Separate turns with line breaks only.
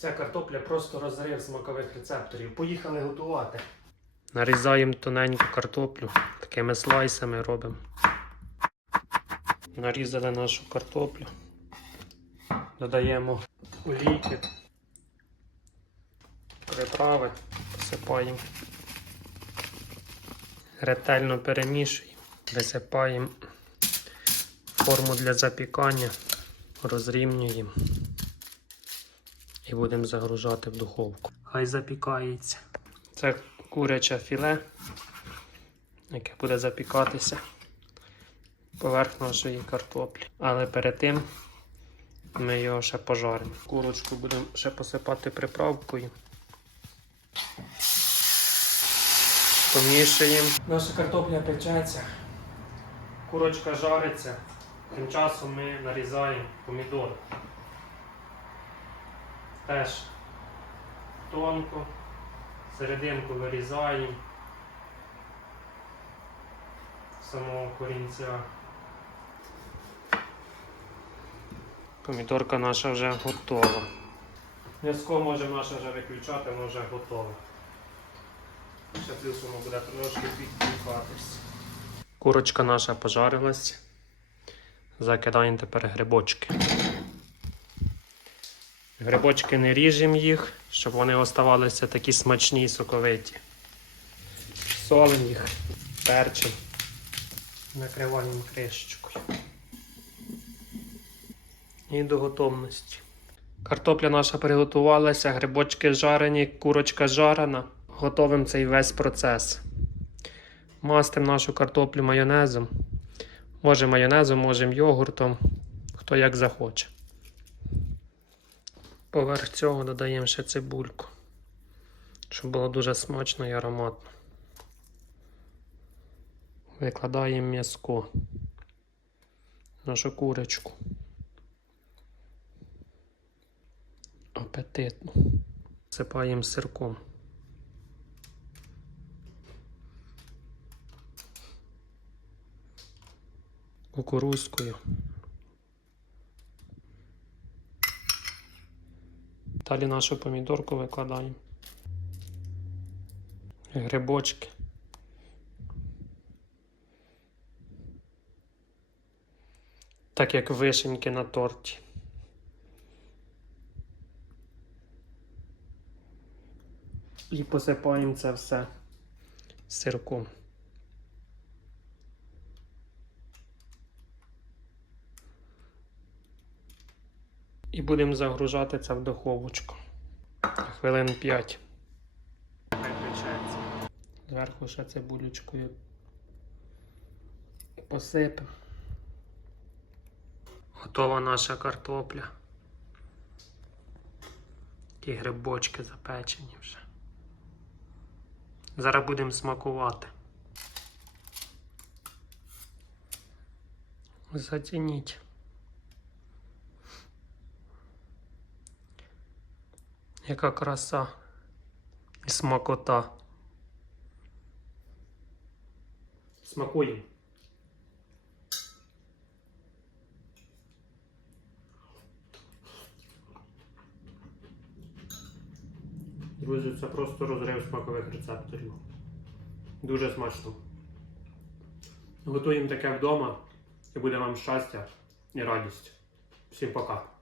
Ця картопля просто розрив смакових рецепторів. Поїхали готувати. Нарізаємо тоненьку картоплю, такими слайсами робимо. Нарізали нашу картоплю. Додаємо олійки, приправи, посипаємо. Ретельно перемішуємо, висипаємо форму для запікання, розрівнюємо і будемо загружати в духовку. Хай запікається. Це куряче філе, яке буде запікатися поверх нашої картоплі. Але перед тим ми його ще пожаримо. Курочку будемо ще посипати приправкою. Помішуємо. Наша картопля печеться, курочка жариться. Тим часом ми нарізаємо помідори. Теж тонко, серединку вирізаємо самого корінця. Помідорка наша вже готова. М'язко можемо наше вже виключати, воно вже готове. Ще плюс воно буде трошки підпікатись. Курочка наша пожарилась. Закидаємо тепер грибочки. Грибочки не ріжемо їх, щоб вони оставалися такі смачні і соковиті. Солимо їх, перчимо, накриваємо кришечкою. І до готовності. Картопля наша приготувалася, грибочки жарені, курочка жарена. Готовим цей весь процес. Мастимо нашу картоплю майонезом. Може майонезом, може йогуртом, хто як захоче. Поверх цього додаємо ще цибульку, щоб було дуже смачно і ароматно. Викладаємо м'язко, нашу курочку. Апетитно. Сипаємо сирком. Кукурузкою. Далі нашу помідорку викладаємо. Грибочки. Так як вишеньки на торті. І посипаємо це все сирком. І будемо загружати це в духовочку. Хвилин 5. Зверху ще цибулечкою посипемо. Готова наша картопля. Ті грибочки запечені вже. Зараз будемо смакувати. Затяніть. Яка краса і смакота. Смакуємо. Друзі, це просто розрив смакових рецепторів. Дуже смачно. Готуємо таке вдома і буде вам щастя і радість. Всім пока.